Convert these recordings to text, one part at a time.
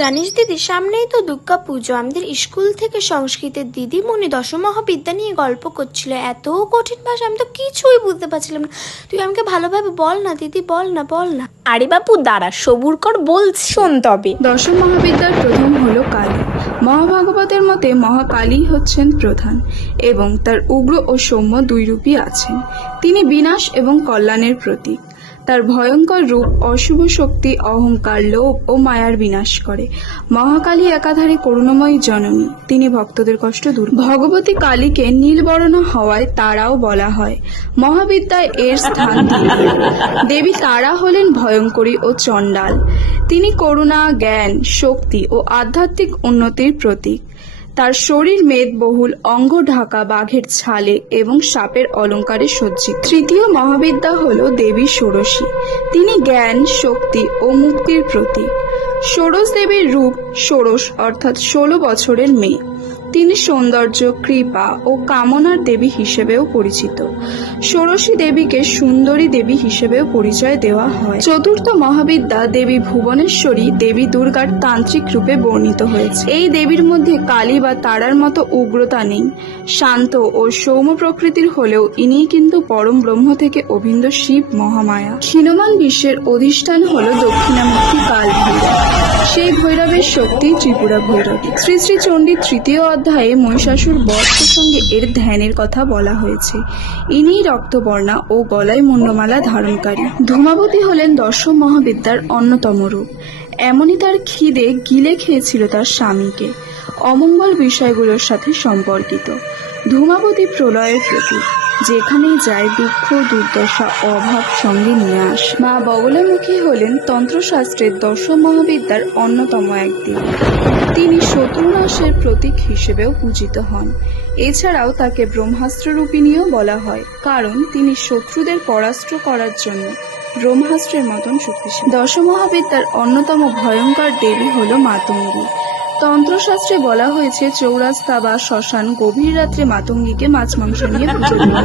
জানিস দিদি, সামনেই তো দুর্গা পুজো। আমাদের স্কুল থেকে সংস্কৃতের দিদিমণি দশমহাবিদ্যা নিয়ে গল্প করছিল। এত কঠিন ভাষা, আমি তো কিছুই বুঝতে পারছিলাম না। তুই আমাকে ভালোভাবে বল না দিদি, বল না বল না। আরে বাপু দাঁড়া, সবুর কর, বলছি শোন তবে। দশম মহাবিদ্যার প্রথম হলো কালী। মহাভাগবতের মতে মহাকালী হচ্ছেন প্রধান এবং তার উগ্র ও সৌম্য দুই রূপই আছেন। তিনি বিনাশ এবং কল্যাণের প্রতীক। তার ভয়ঙ্কর রূপ অশুভ শক্তি, অহংকার, লোভ ও মায়ার বিনাশ করে। মহাকালী একাধারে করুণাময়ী জননী, তিনি ভক্তদের কষ্ট দূর। ভগবতী কালীকে নীলবর্ণ হওয়ায় তারাও বলা হয়। মহাবিদ্যায় এর স্থান তৃতীয়। দেবী তারা হলেন ভয়ঙ্করী ও চণ্ডাল। তিনি করুণা, জ্ঞান, শক্তি ও আধ্যাত্মিক উন্নতির প্রতীক। তার শরীর মেদবহুল, অঙ্গ ঢাকা বাঘের ছালে এবং সাপের অলঙ্কারে সজ্জিত। তৃতীয় মহাবিদ্যা হল দেবী ষোড়শী। তিনি জ্ঞান, শক্তি ও মুক্তির প্রতীক। ষোড়শ দেবীর রূপ ষোড়শ অর্থাৎ 16 বছরের মেয়ে। তিনি সৌন্দর্য, কৃপা ও কামনার দেবী হিসেবেও পরিচিত। ষোড়শী দেবীকে সুন্দরী দেবী হিসেবেও পরিচয় দেওয়া হয়। চতুর্থ মহাবিদ্যা দেবী ভুবনেশ্বরী দেবী দুর্গার তান্ত্রিক রূপে বর্ণিত হয়েছে। এই দেবীর মধ্যে কালী বা তারার মতো উগ্রতা নেই। শান্ত ও সৌম্য প্রকৃতির হলেও ইনি কিন্তু পরম ব্রহ্ম থেকে অভিন্ন শিব মহামায়া। ক্ষীণমান বিশ্বের অধিষ্ঠান হল দক্ষিণামুখী কাল ভৈরব। সেই ভৈরবের শক্তি ত্রিপুরা ভৈরবী। শ্রী শ্রী চণ্ডীর তৃতীয় অধ্যায়ে মহিষাসুর বধ প্রসঙ্গে এর ধ্যানের কথা বলা হয়েছে। ইনি রক্তবর্ণা ও গলায় মুন্ডমালা ধারণকারী। ধূমাবতী হলেন দশম মহাবিদ্যার অন্যতম রূপ। এমনই তার খিদে গিলে খেয়েছিল তার স্বামীকে। অমঙ্গল বিষয়গুলোর সাথে সম্পর্কিত। ধূমাবতী প্রলয়ের প্রতীক। যেখানেই যায় দুঃখ, দুর্দশা, অভাব সঙ্গে নিয়ে আসে। মা বগলামুখী হলেন তন্ত্রশাস্ত্রের দশম মহাবিদ্যার অন্যতম এক দেবী। তিনি শত্রুনাশের প্রতীক হিসেবেও পূজিত হন। এছাড়াও তাকে ব্রহ্মাস্ত্র রূপিণীও বলা হয়, কারণ তিনি শত্রুদের পরাস্ত করার জন্য ব্রহ্মাস্ত্রের মতন শক্তিশালী। দশম মহাবিদ্যার অন্যতম ভয়ঙ্কর দেবী হল মাতঙ্গী। তন্ত্রশাস্ত্রে বলা হয়েছে চৌরাস্তা বা শ্মশান গভীর রাত্রে মাতঙ্গীকে মাছ মাংস নিয়ে পুজো দেওয়া।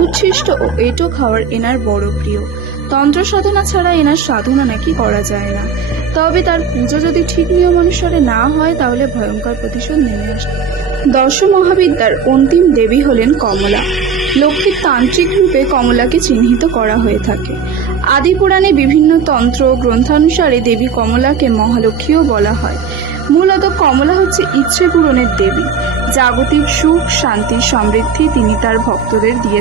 উচ্ছিষ্ট ও এঁটো খাওয়ার এনার বড় প্রিয়। তন্ত্র সাধনা ছাড়া এনার সাধনা নাকি করা যায় না। তবে তার পুজো যদি ঠিক নিয়ম অনুসারে না হয় তাহলে ভয়ঙ্কর প্রতিশোধ নেমে আসে। দশম মহাবিদ্যার অন্তিম দেবী হলেন কমলা। লক্ষ্মীর তান্ত্রিক রূপে কমলাকে চিহ্নিত করা হয়ে থাকে। আদি পুরাণে বিভিন্ন তন্ত্র গ্রন্থানুসারে দেবী কমলাকে মহালক্ষ্মীও বলা হয়। মূলত কমলা হচ্ছে ইচ্ছে পূরণের দেবী। জাগতিক সুখ, শান্তি, সমৃদ্ধি তিনি তার ভক্তদের দিয়ে